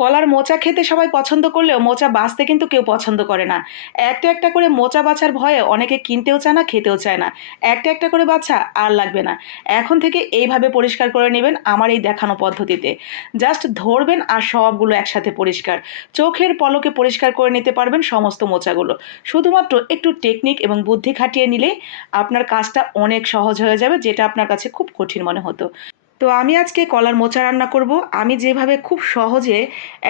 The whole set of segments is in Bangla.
কলার মোচা খেতে সবাই পছন্দ করলেও মোচা বাঁচতে কিন্তু কেউ পছন্দ করে না। একটা একটা করে মোচা বাছার ভয়ে অনেকে কিনতেও চায় না, খেতেও চায় না। একটা একটা করে বাছা আর লাগবে না। এখন থেকে এইভাবে পরিষ্কার করে নেবেন আমার এই দেখানো পদ্ধতিতে। জাস্ট ধরবেন আর সবগুলো একসাথে পরিষ্কার। চোখের পলকে পরিষ্কার করে নিতে পারবেন সমস্ত মোচাগুলো। শুধুমাত্র একটু টেকনিক এবং বুদ্ধি খাটিয়ে নিলেই আপনার কাজটা অনেক সহজ হয়ে যাবে, যেটা আপনার কাছে খুব কঠিন মনে হতো। তো আমি আজকে কলার মোচা রান্না করব। আমি যেভাবে খুব সহজে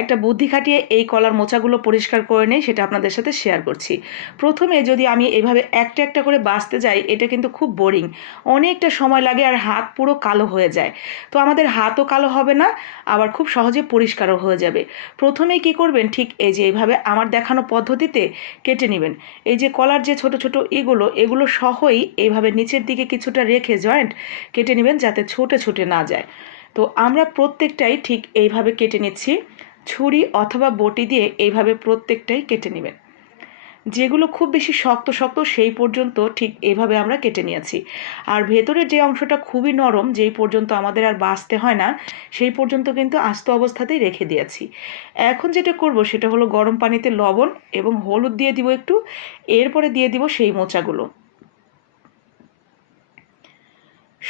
একটা বুদ্ধি খাটিয়ে এই কলার মোচাগুলো পরিষ্কার করে নেই, সেটা আপনাদের সাথে শেয়ার করছি। প্রথমে যদি আমি এভাবে একটা একটা করে বাঁচতে যাই, এটা কিন্তু খুব বোরিং অনেকটা সময় লাগে আর হাত পুরো কালো হয়ে যায়। তো আমাদের হাতও কালো হবে না, আবার খুব সহজে পরিষ্কারও হয়ে যাবে। প্রথমে কি করবেন, ঠিক এই যে এইভাবে আমার দেখানো পদ্ধতিতে কেটে নেবেন। এই যে কলার যে ছোট ছোট এগুলো এগুলো সহই এইভাবে নিচের দিকে কিছুটা রেখে জয়েন্ট কেটে নেবেন, যাতে ছোটে ছোটে না যায়। তো আমরা প্রত্যেকটাই ঠিক এইভাবে কেটে নিচ্ছি। ছুরি অথবা বটি দিয়ে এইভাবে প্রত্যেকটাই কেটে নেবেন। যেগুলো খুব বেশি শক্ত শক্ত সেই পর্যন্ত ঠিক এইভাবে আমরা কেটে নিয়েছি। আর ভেতরের যে অংশটা খুবই নরম, যেই পর্যন্ত আমাদের আর বাঁচতে হয় না, সেই পর্যন্ত কিন্তু আস্ত অবস্থাতেই রেখে দিয়েছি। এখন যেটা করব সেটা হলো গরম পানিতে লবণ এবং হলুদ দিয়ে দিব একটু। এরপরে দিয়ে দিব সেই মোচাগুলো।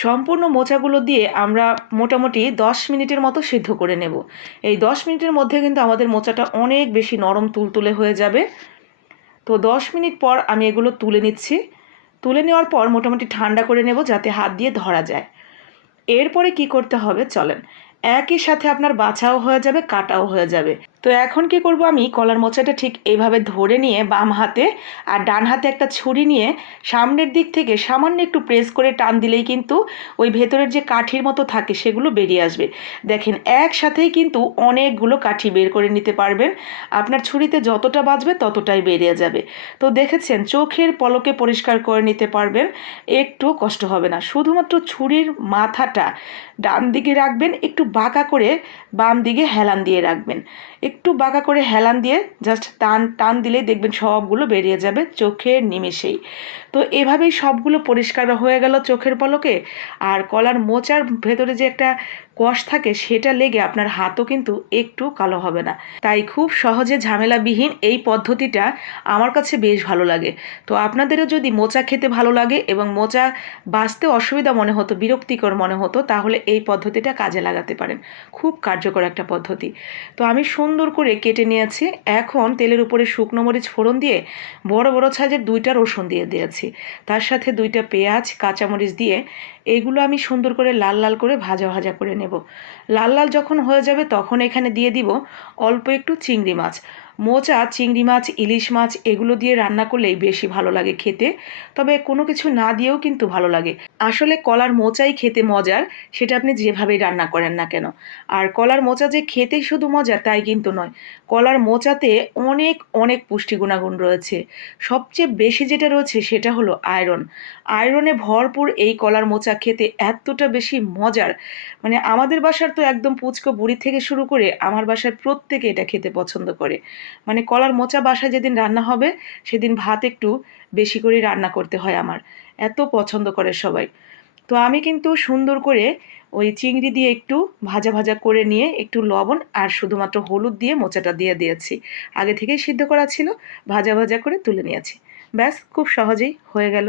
সম্পূর্ণ মোচাগুলো দিয়ে আমরা মোটামুটি দশ মিনিটের মতো সিদ্ধ করে নেব। এই দশ মিনিটের মধ্যে কিন্তু আমাদের মোচাটা অনেক বেশি নরম তুলতুলে হয়ে যাবে। তো দশ মিনিট পর আমি এগুলো তুলে নিচ্ছি। তুলে নেওয়ার পর মোটামুটি ঠান্ডা করে নেব যাতে হাত দিয়ে ধরা যায়। এরপরে কি করতে হবে? চলেন। একই সাথে আপনার বাছাও হয়ে যাবে, কাটাও হয়ে যাবে। তো এখন কি করব আমি? কলার মোচাটা ঠিক এইভাবে ধরে নিয়ে বাম হাতে আর ডান হাতে একটা ছুরি নিয়ে সামনের দিক থেকে সামান্য একটু প্রেস করে টান দিলেই কিন্তু ওই ভেতরের যে কাঠির মতো থাকে সেগুলো বেরিয়ে আসবে। দেখেন, একসাথেই কিন্তু অনেকগুলো কাঠি বের করে নিতে পারবেন। আপনার ছুরিতে যতটা বাজবে ততটাই বেরিয়ে যাবে। তো দেখেছেন, চোখের পলকে পরিষ্কার করে নিতে পারবেন একটু কষ্ট হবে না। শুধুমাত্র ছুরির মাথাটা ডান দিকে রাখবেন, একটু বাঁকা করে বাম দিকে হেলান দিয়ে রাখবেন। একটু বাঁকা করে হেলান দিয়ে জাস্ট টান টান দিলেই দেখবেন সবগুলো বেরিয়ে যাবে চোখের নিমেষেই। তো এভাবেই সবগুলো পরিষ্কার হয়ে গেল চোখের পলকে। আর কলার মোচার ভেতরে যে একটা কষ থাকে, সেটা লেগে আপনার হাতও কিন্তু একটু কালো হবে না। তাই খুব সহজে ঝামেলাবিহীন এই পদ্ধতিটা আমার কাছে বেশ ভালো লাগে। তো আপনাদেরও যদি মোচা খেতে ভালো লাগে এবং মোচা বাঁচতে অসুবিধা মনে হতো, বিরক্তিকর মনে হতো, তাহলে এই পদ্ধতিটা কাজে লাগাতে পারেন। খুব কার্যকর একটা পদ্ধতি। তো আমি সুন্দর করে কেটে নিয়েছি। এখন তেলের উপরে শুকনো মরিচ ফোড়ন দিয়ে বড় বড় সাইজের দুইটা রসুন দিয়ে দিয়েছি। তার সাথে দুইটা পেঁয়াজ কাঁচামরিচ দিয়ে এগুলো আমি সুন্দর করে লাল লাল করে ভাজা ভাজা করে নেব। লাল লাল যখন হয়ে যাবে তখন এখানে দিয়ে দিব অল্প একটু চিংড়ি মাছ। মোচা, চিংড়ি মাছ, ইলিশ মাছ এগুলো দিয়ে রান্না করলেই বেশি ভালো লাগে খেতে। তবে কোনো কিছু না দিয়েও কিন্তু ভালো লাগে। আসলে কলার মোচাই খেতে মজার, সেটা আপনি যেভাবেই রান্না করেন না কেন। আর কলার মোচা যে খেতে শুধু মজা তাই কিন্তু নয়, কলার মোচাতে অনেক অনেক পুষ্টি গুণাগুণ রয়েছে। সবচেয়ে বেশি যেটা রয়েছে সেটা হলো আয়রন। আয়রনে ভরপুর এই কলার মোচা খেতে এতটা বেশি মজার। মানে আমাদের বাসার তো একদম পুচকো বুড়ি থেকে শুরু করে আমার বাসার প্রত্যেকে এটা খেতে পছন্দ করে। মানে কলার মোচা বাসায় যেদিন রান্না হবে, সেদিন ভাত একটু বেশি করে রান্না করতে হয় আমার। এত পছন্দ করে সবাই। তো আমি কিন্তু সুন্দর করে ওই চিংড়ি দিয়ে একটু ভাজা ভাজা করে নিয়ে একটু লবণ আর শুধুমাত্র হলুদ দিয়ে মোচাটা দিয়ে দিয়েছি। আগে থেকেই সিদ্ধ করা ছিল, ভাজা ভাজা করে তুলে নিয়েছি। ব্যাস, খুব সহজেই হয়ে গেল।